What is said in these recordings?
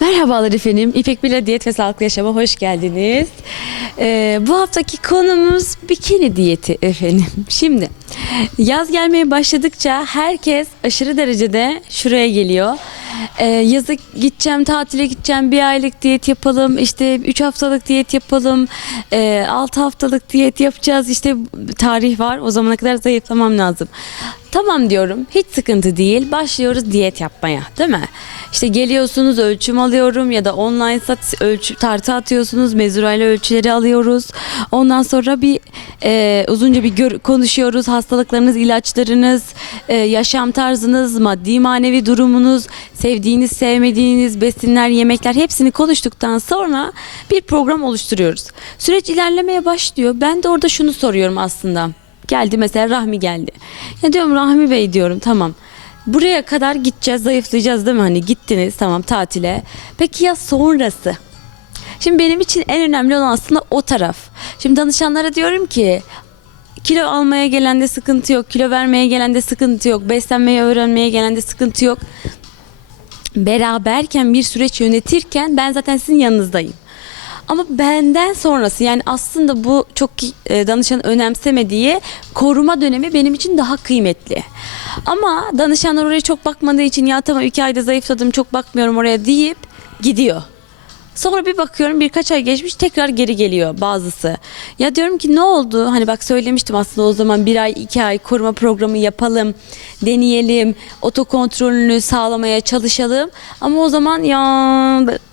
Merhabalar efendim. İpek Bila Diyet ve Sağlıklı Yaşam'a hoş geldiniz. Ee, bu haftaki konumuz bikini diyeti efendim. Şimdi yaz gelmeye başladıkça herkes aşırı derecede şuraya geliyor. Ee, yazı gideceğim, tatile gideceğim, bir aylık diyet yapalım, işte 3 haftalık diyet yapalım, 6 haftalık diyet yapacağız, işte tarih var, o zamana kadar zayıflamam lazım. Tamam diyorum, hiç sıkıntı değil, başlıyoruz diyet yapmaya, değil mi? İşte geliyorsunuz ölçüm alıyorum ya da online sat ölçü tartı atıyorsunuz mezurayla ölçüleri alıyoruz. Ondan sonra bir e, uzunca bir gör- konuşuyoruz hastalıklarınız, ilaçlarınız, e, yaşam tarzınız, maddi manevi durumunuz, sevdiğiniz, sevmediğiniz besinler, yemekler hepsini konuştuktan sonra bir program oluşturuyoruz. Süreç ilerlemeye başlıyor. Ben de orada şunu soruyorum aslında. Geldi mesela Rahmi geldi. Ya diyorum Rahmi Bey diyorum tamam. Buraya kadar gideceğiz, zayıflayacağız değil mi? Hani gittiniz tamam tatile. Peki ya sonrası? Şimdi benim için en önemli olan aslında o taraf. Şimdi danışanlara diyorum ki kilo almaya gelende sıkıntı yok, kilo vermeye gelende sıkıntı yok, beslenmeyi öğrenmeye gelende sıkıntı yok. Beraberken bir süreç yönetirken ben zaten sizin yanınızdayım. Ama benden sonrası yani aslında bu çok e, danışan önemsemediği koruma dönemi benim için daha kıymetli. Ama danışanlar oraya çok bakmadığı için ya tamam iki ayda zayıfladım çok bakmıyorum oraya deyip gidiyor. Sonra bir bakıyorum birkaç ay geçmiş tekrar geri geliyor bazısı. Ya diyorum ki ne oldu? Hani bak söylemiştim aslında o zaman bir ay iki ay koruma programı yapalım. Deneyelim. Otokontrolünü sağlamaya çalışalım. Ama o zaman ya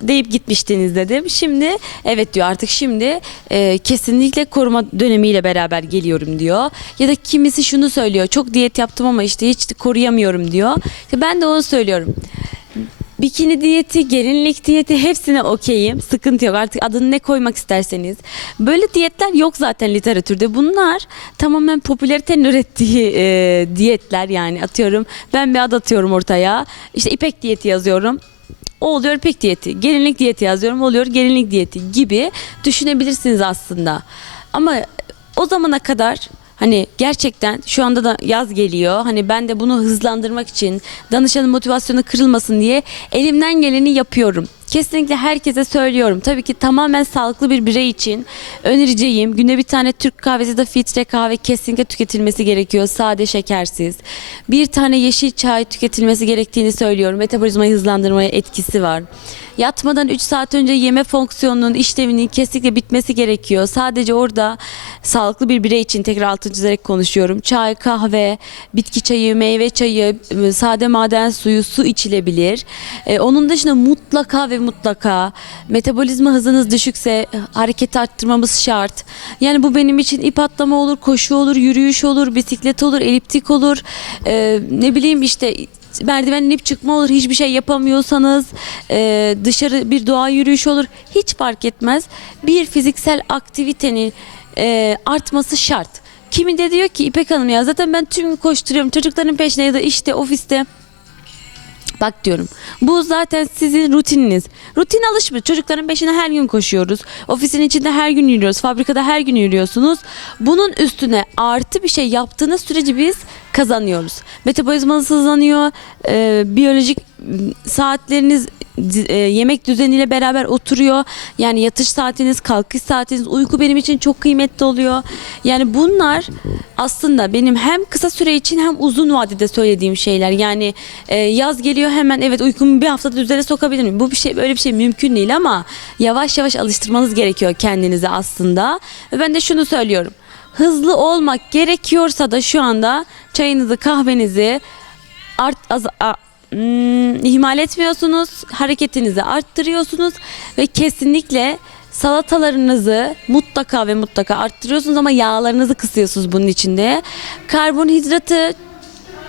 deyip gitmiştiniz dedim. Şimdi evet diyor artık şimdi e, kesinlikle koruma dönemiyle beraber geliyorum diyor. Ya da kimisi şunu söylüyor. Çok diyet yaptım ama işte hiç koruyamıyorum diyor. İşte ben de onu söylüyorum. Bikini diyeti, gelinlik diyeti hepsine okeyim. Sıkıntı yok. Artık adını ne koymak isterseniz. Böyle diyetler yok zaten literatürde. Bunlar tamamen popülaritenin ürettiği e, diyetler yani atıyorum. Ben bir ad atıyorum ortaya. İşte ipek diyeti yazıyorum. O oluyor ipek diyeti. Gelinlik diyeti yazıyorum. Oluyor gelinlik diyeti gibi düşünebilirsiniz aslında. Ama o zamana kadar Hani gerçekten şu anda da yaz geliyor. Hani ben de bunu hızlandırmak için danışanın motivasyonu kırılmasın diye elimden geleni yapıyorum. Kesinlikle herkese söylüyorum. Tabii ki tamamen sağlıklı bir birey için önereceğim. Günde bir tane Türk kahvesi da filtre kahve kesinlikle tüketilmesi gerekiyor. Sade şekersiz. Bir tane yeşil çay tüketilmesi gerektiğini söylüyorum. Metabolizmayı hızlandırmaya etkisi var. Yatmadan 3 saat önce yeme fonksiyonunun işleminin kesinlikle bitmesi gerekiyor. Sadece orada sağlıklı bir birey için tekrar altını çizerek konuşuyorum. Çay, kahve, bitki çayı, meyve çayı, sade maden suyu, su içilebilir. Ee, onun dışında mutlaka ve mutlaka metabolizma hızınız düşükse hareket arttırmamız şart. Yani bu benim için ip atlama olur, koşu olur, yürüyüş olur, bisiklet olur, eliptik olur. Ee, ne bileyim işte merdiven inip çıkma olur hiçbir şey yapamıyorsanız e, dışarı bir doğa yürüyüşü olur hiç fark etmez bir fiziksel aktivitenin e, artması şart. Kimi de diyor ki İpek Hanım ya zaten ben tüm gün koşturuyorum çocukların peşine ya da işte ofiste Bak diyorum. Bu zaten sizin rutininiz. Rutin alışmış. Çocukların peşine her gün koşuyoruz. Ofisin içinde her gün yürüyoruz. Fabrikada her gün yürüyorsunuz. Bunun üstüne artı bir şey yaptığınız sürece biz kazanıyoruz. Metabolizmanız hızlanıyor. Ee, biyolojik saatleriniz e, yemek düzeniyle beraber oturuyor. Yani yatış saatiniz, kalkış saatiniz, uyku benim için çok kıymetli oluyor. Yani bunlar aslında benim hem kısa süre için hem uzun vadede söylediğim şeyler. Yani e, yaz geliyor hemen evet uykumu bir haftada düzene sokabilir miyim? Bu bir şey böyle bir şey mümkün değil ama yavaş yavaş alıştırmanız gerekiyor kendinize aslında. Ve ben de şunu söylüyorum. Hızlı olmak gerekiyorsa da şu anda çayınızı, kahvenizi art az a- hmm, ihmal etmiyorsunuz. Hareketinizi arttırıyorsunuz ve kesinlikle salatalarınızı mutlaka ve mutlaka arttırıyorsunuz ama yağlarınızı kısıyorsunuz bunun içinde. Karbonhidratı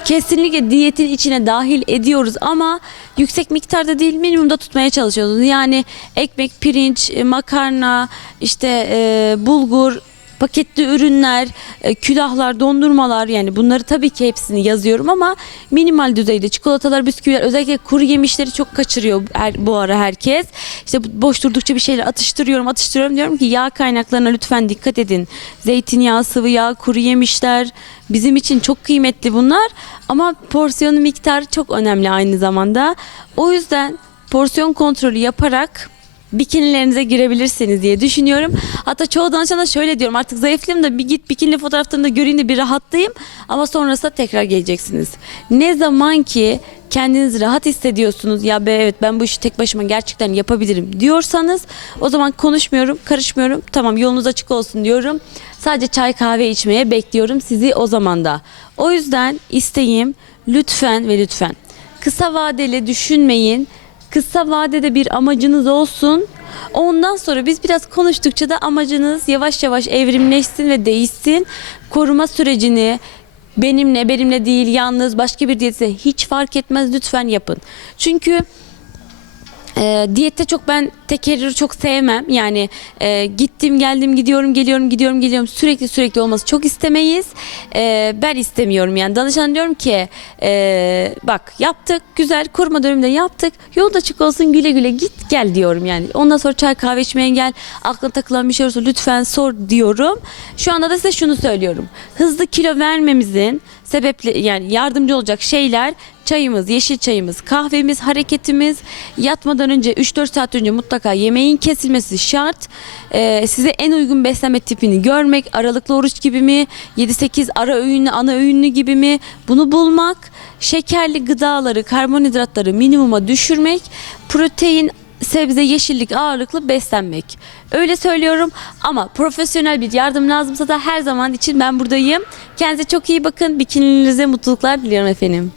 kesinlikle diyetin içine dahil ediyoruz ama yüksek miktarda değil minimumda tutmaya çalışıyoruz. Yani ekmek, pirinç, e, makarna, işte e, bulgur, paketli ürünler, e, külahlar, dondurmalar yani bunları tabii ki hepsini yazıyorum ama minimal düzeyde çikolatalar, bisküviler özellikle kuru yemişleri çok kaçırıyor her, bu ara herkes. İşte boş durdukça bir şeyler atıştırıyorum, atıştırıyorum diyorum ki yağ kaynaklarına lütfen dikkat edin. Zeytinyağı, sıvı yağ, kuru yemişler bizim için çok kıymetli bunlar ama porsiyonu miktarı çok önemli aynı zamanda. O yüzden porsiyon kontrolü yaparak bikinilerinize girebilirsiniz diye düşünüyorum. Hatta çoğu danışana şöyle diyorum artık zayıflayayım da bir git bikini fotoğraflarını da göreyim de bir rahatlayayım ama sonrasında tekrar geleceksiniz. Ne zaman ki kendinizi rahat hissediyorsunuz ya be evet ben bu işi tek başıma gerçekten yapabilirim diyorsanız o zaman konuşmuyorum, karışmıyorum. Tamam yolunuz açık olsun diyorum. Sadece çay kahve içmeye bekliyorum sizi o zaman da. O yüzden isteğim lütfen ve lütfen kısa vadeli düşünmeyin. Kısa vadede bir amacınız olsun. Ondan sonra biz biraz konuştukça da amacınız yavaş yavaş evrimleşsin ve değişsin. Koruma sürecini benimle, benimle değil, yalnız başka bir diyetse hiç fark etmez lütfen yapın. Çünkü e, diyette çok ben tekerrürü çok sevmem. Yani e, gittim geldim gidiyorum geliyorum gidiyorum geliyorum sürekli sürekli olması çok istemeyiz. E, ben istemiyorum yani danışan diyorum ki e, bak yaptık güzel koruma döneminde yaptık yolda açık olsun güle güle git gel diyorum yani. Ondan sonra çay kahve içmeye gel aklına takılan bir şey olursa lütfen sor diyorum. Şu anda da size şunu söylüyorum. Hızlı kilo vermemizin sebepli yani yardımcı olacak şeyler çayımız, yeşil çayımız, kahvemiz, hareketimiz, yatmadan önce 3-4 saat önce mutlaka yemeğin kesilmesi şart. Ee, size en uygun beslenme tipini görmek, aralıklı oruç gibi mi, 7-8 ara öğünlü, ana öğünlü gibi mi bunu bulmak, şekerli gıdaları, karbonhidratları minimuma düşürmek, protein, sebze, yeşillik ağırlıklı beslenmek. Öyle söylüyorum ama profesyonel bir yardım lazımsa da her zaman için ben buradayım. Kendinize çok iyi bakın. Bikininize mutluluklar diliyorum efendim.